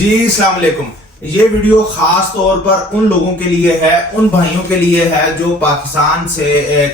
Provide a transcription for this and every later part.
जी अस्सलाम वालेकुम। ये वीडियो खास तौर पर उन लोगों के लिए है, उन भाइयों के लिए है जो पाकिस्तान से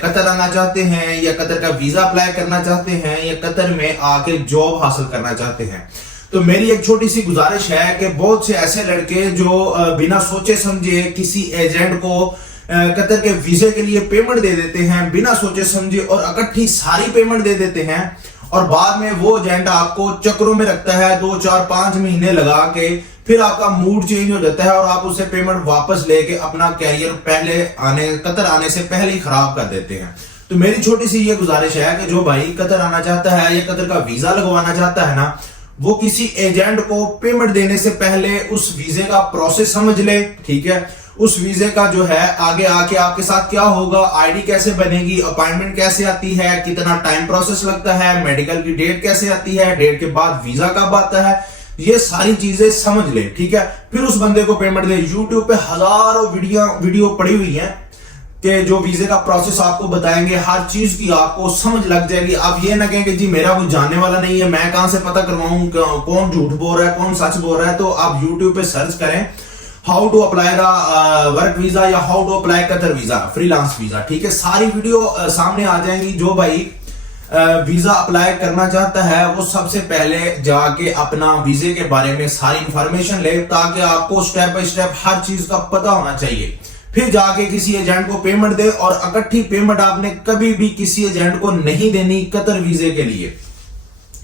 कतर आना चाहते हैं या कतर का वीजा अप्लाई करना चाहते हैं या कतर में आके जॉब हासिल करना चाहते हैं। तो मेरी एक छोटी सी गुजारिश है कि बहुत से ऐसे लड़के जो बिना सोचे समझे किसी एजेंट को कतर के वीजे के लिए पेमेंट दे देते हैं, बिना सोचे समझे और इकट्ठी सारी पेमेंट दे देते हैं और बाद में वो एजेंट आपको चक्रों में रखता है, 2 4 5 महीने लगा के फिर आपका मूड चेंज हो जाता है और आप उससे पेमेंट वापस लेके अपना कैरियर कतर आने से पहले ही खराब कर देते हैं। तो मेरी छोटी सी ये गुजारिश है कि जो भाई कतर आना चाहता है या कतर का वीजा लगवाना चाहता है ना, वो किसी एजेंट को पेमेंट देने से पहले उस वीजे का प्रोसेस समझ ले। ठीक है, उस वीजे का जो है आगे आके आपके साथ क्या होगा, आईडी कैसे बनेगी, अपॉइंटमेंट कैसे आती है, कितना टाइम प्रोसेस लगता है, मेडिकल की डेट कैसे आती है, डेट के बाद वीजा कब आता है, ये सारी चीजें समझ ले। ठीक है, फिर उस बंदे को पेमेंट दे। यूट्यूब पे हजारों वीडियो पड़ी हुई है कि जो वीजे का प्रोसेस आपको बताएंगे, हर चीज की आपको समझ लग जाएगी। आप ये ना कहें कि जी मेरा कोई जानने वाला नहीं है, मैं कहां से पता करवाऊं कौन झूठ बोल रहा है कौन सच बोल रहा है। तो आप यूट्यूब पे सर्च करें how to apply the work visa या how to apply Qatar visa, freelance visa. ठीक है, सारी वीडियो सामने आ जाएंगी। जो भाई वीजा अप्लाई करना चाहता है वो सबसे पहले जाके अपना वीजे के बारे में सारी इंफॉर्मेशन ले, ताकि आपको स्टेप बाय स्टेप हर चीज का पता होना चाहिए। फिर जाके किसी एजेंट को पेमेंट दे और इकट्ठी पेमेंट आपने कभी भी किसी एजेंट को नहीं देनी कतर वीजे के लिए।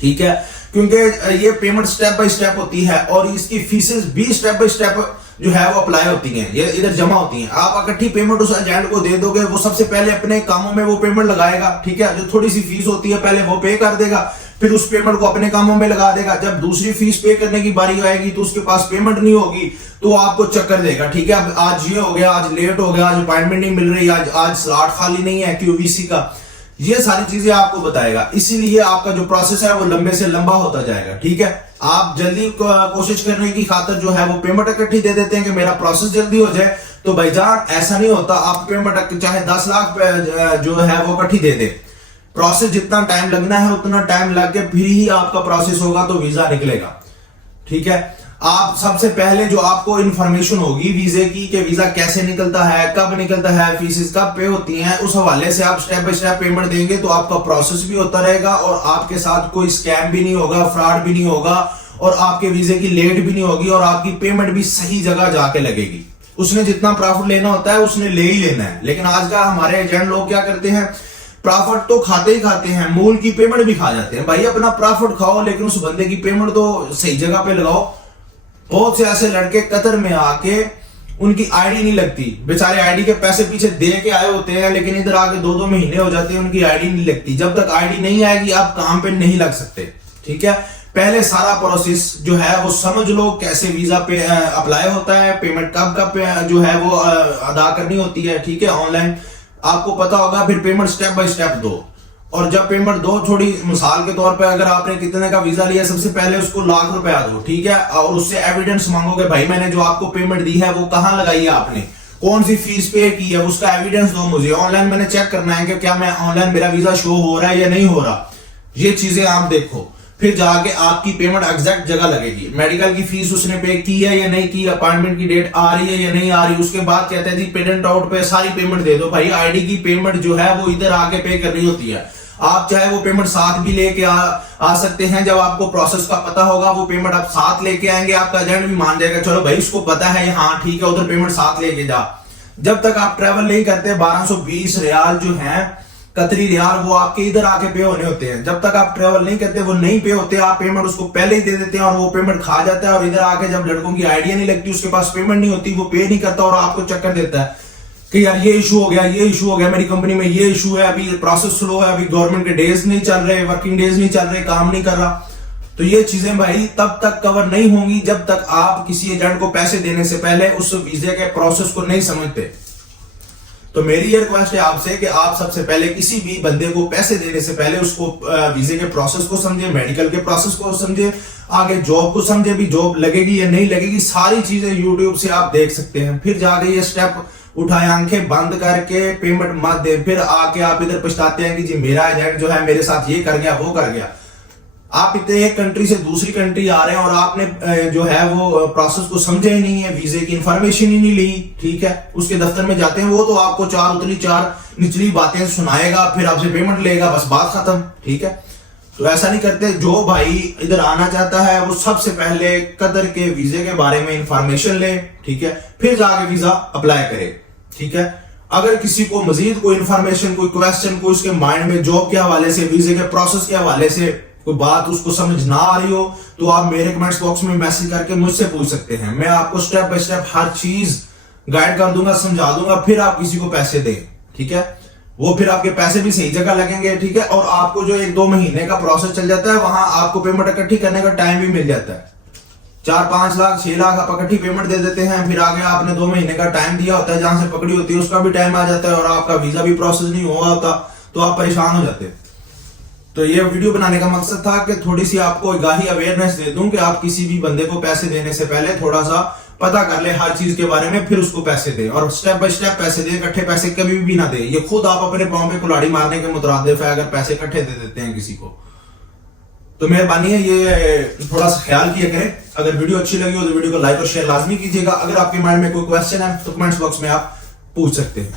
ठीक है, क्योंकि ये पेमेंट स्टेप बाय स्टेप होती है और इसकी फीसेस भी स्टेप बाय स्टेप जो है वो अप्लाई होती हैं, ये इधर जमा होती हैं। आप इकट्ठी पेमेंट उस एजेंट को दे दोगे, वो सबसे पहले अपने कामों में वो पेमेंट लगाएगा। ठीक है, जो थोड़ी सी फीस होती है पहले वो पे कर देगा, फिर उस पेमेंट को अपने कामों में लगा देगा। जब दूसरी फीस पे करने की बारी आएगी तो उसके पास पेमेंट नहीं होगी तो आपको चक्कर देगा। ठीक है, अब आज ये हो गया, आज लेट हो गया, आज अपॉइंटमेंट नहीं मिल रही, आज स्लॉट खाली नहीं है क्यूवीसी का, ये सारी चीजें आपको बताएगा। इसीलिए आपका जो प्रोसेस है वो लंबे से लंबा होता जाएगा। ठीक है, आप जल्दी कोशिश करने की खातिर जो है वो पेमेंट इकट्ठी दे देते हैं कि मेरा प्रोसेस जल्दी हो जाए। तो भाईजान ऐसा नहीं होता, आप पेमेंट चाहे 10 लाख जो है वो इकट्ठी दे दे, प्रोसेस जितना टाइम लगना है उतना टाइम लग के फिर ही आपका प्रोसेस होगा तो वीजा निकलेगा। ठीक है, आप सबसे पहले जो आपको इंफॉर्मेशन होगी वीजे की कि वीजा कैसे निकलता है, कब निकलता है, फीसेस कब पे होती हैं, उस हवाले से आप स्टेप बाय स्टेप पेमेंट देंगे तो आपका प्रोसेस भी होता रहेगा और आपके साथ कोई स्कैम भी नहीं होगा, फ्रॉड भी नहीं होगा और आपके वीजे की लेट भी नहीं होगी और आपकी पेमेंट भी सही जगह जाके लगेगी। उसने जितना प्रॉफिट लेना होता है उसने ले ही लेना है। लेकिन आजकल हमारे एजेंट लोग क्या करते हैं, प्रॉफिट तो खाते ही खाते हैं, मूल की पेमेंट भी खा जाते हैं। भाई अपना प्रॉफिट खाओ लेकिन उस बंदे की पेमेंट तो सही जगह पे लगाओ। बहुत से ऐसे लड़के कतर में आके उनकी आईडी नहीं लगती, बेचारे आईडी के पैसे पीछे दे के आए होते हैं, लेकिन इधर आके 2 महीने हो जाते हैं उनकी आईडी नहीं लगती। जब तक आईडी नहीं आएगी आप काम पे नहीं लग सकते। ठीक है, पहले सारा प्रोसेस जो है वो समझ लो, कैसे वीजा पे अप्लाई होता है, पेमेंट कब कब जो है वो अदा करनी होती है। ठीक है, ऑनलाइन आपको पता होगा, फिर पेमेंट स्टेप बाय स्टेप दो। और जब पेमेंट दो, थोड़ी मिसाल के तौर पे अगर आपने कितने का वीजा लिया, सबसे पहले उसको ₹1,00,000 दो। ठीक है, और उससे एविडेंस मांगोगे, भाई मैंने जो आपको पेमेंट दी है वो कहां लगाई है आपने, कौन सी फीस पे की है, उसका एविडेंस दो मुझे। ऑनलाइन मैंने चेक करना है कि क्या मैं ऑनलाइन मेरा वीजा शो हो रहा है या नहीं हो रहा, ये चीजें आप देखो। फिर जाके आपकी पेमेंट एग्जैक्ट जगह लगेगी। मेडिकल की फीस उसने पे की है या नहीं की, अपॉइंटमेंट की डेट आ रही है या नहीं आ रही, उसके बाद कहते हैं जी पेमेंट आउट पे सारी पेमेंट दे दो। भाई आईडी की पेमेंट जो है वो इधर आके पे करनी होती है। आप चाहे वो पेमेंट साथ भी लेके आ सकते हैं, जब आपको प्रोसेस का पता होगा वो पेमेंट आप साथ लेके आएंगे, आपका एजेंट भी मान जाएगा चलो भाई उसको पता है, हाँ ठीक है उधर पेमेंट साथ लेके जा। जब तक आप ट्रेवल नहीं करते 1220 रियाल जो है कतरी रियाल वो आपके इधर आके पे होने होते हैं। जब तक आप ट्रेवल नहीं करते वो नहीं पे होते, आप पेमेंट उसको पहले ही दे देते हैं और वो पेमेंट खा जाता है और इधर आके जब लड़कों की आइडिया नहीं लगती, उसके पास पेमेंट नहीं होती, वो पे नहीं करता और आपको चक्कर देता है कि यार ये इशू हो गया, ये इशू हो गया, मेरी कंपनी में ये इशू है, अभी प्रोसेस स्लो है, अभी गवर्नमेंट के डेज नहीं चल रहे, वर्किंग डेज नहीं चल रहे, काम नहीं कर रहा। तो ये चीजें भाई तब तक कवर नहीं होंगी जब तक आप किसी एजेंट को पैसे देने से पहले उस वीजे के प्रोसेस को नहीं समझते। तो मेरी ये रिक्वेस्ट है आपसे कि आप सबसे पहले किसी भी बंदे को पैसे देने से पहले उसको वीजे के प्रोसेस को समझे, मेडिकल के प्रोसेस को समझे, आगे जॉब को समझे, भी जॉब लगेगी या नहीं लगेगी, सारी चीजें यूट्यूब से आप देख सकते हैं। फिर जाके ये स्टेप उठाए, आंखें बंद करके पेमेंट मत दे, फिर आके आप इधर पछताते हैं कि जी मेरा एजेंट जो है मेरे साथ ये कर गया वो कर गया। आप इतने एक कंट्री से दूसरी कंट्री आ रहे हैं और आपने जो है वो प्रोसेस को समझा ही नहीं है, वीजे की इंफॉर्मेशन ही नहीं ली, ठीक है। उसके दफ्तर में जाते हैं, वो तो आपको चार उतली चार निचली बातें सुनाएगा, फिर आपसे पेमेंट लेगा, बस बात खत्म, ठीक है। तो ऐसा नहीं करते। जो भाई इधर आना चाहता है वो सबसे पहले कतर के वीजे के बारे में इंफॉर्मेशन ले, ठीक है, फिर जाके वीजा अप्लाई करे, ठीक है। अगर किसी को मजीद कोई इंफॉर्मेशन, कोई क्वेश्चन, कोई उसके माइंड में जॉब के हवाले से, वीजे के प्रोसेस के हवाले से कोई बात उसको समझ ना आ रही हो, तो आप मेरे कमेंट्स बॉक्स में मैसेज करके मुझसे पूछ सकते हैं। मैं आपको स्टेप बाय स्टेप हर चीज गाइड कर दूंगा, समझा दूंगा, फिर आप किसी को पैसे दें, ठीक है। वो फिर आपके पैसे भी सही जगह लगेंगे, ठीक है। और आपको जो 1-2 महीने का प्रोसेस चल जाता है, वहां आपको पेमेंट इकट्ठी करने का टाइम भी मिल जाता है। 4-5 लाख 6 लाख आप इकट्ठी पेमेंट दे देते हैं, फिर आगे आपने 2 महीने का टाइम दिया होता है, जहां से पकड़ी होती है उसका भी टाइम आ जाता है, और आपका वीजा भी प्रोसेस नहीं हुआ होता, तो आप परेशान हो जाते। तो ये वीडियो बनाने का मकसद था कि थोड़ी सी आपको आगाही, अवेयरनेस दे दूं कि आप किसी भी बंदे को पैसे देने से पहले थोड़ा सा पता कर ले हर चीज के बारे में, फिर उसको पैसे दे, और स्टेप बाय स्टेप पैसे दे। इकट्ठे पैसे कभी भी ना दे, ये खुद आप अपने पांव पे कुल्हाड़ी मारने के मुतरादिफ है अगर पैसे इकट्ठे दे देते हैं किसी को। तो मेहरबानी है ये थोड़ा सा ख्याल किया करें। अगर वीडियो अच्छी लगी हो तो वीडियो को लाइक और शेयर लाजमी कीजिएगा। अगर आपके माइंड में कोई क्वेश्चन है तो कमेंट्स बॉक्स में आप पूछ सकते हैं।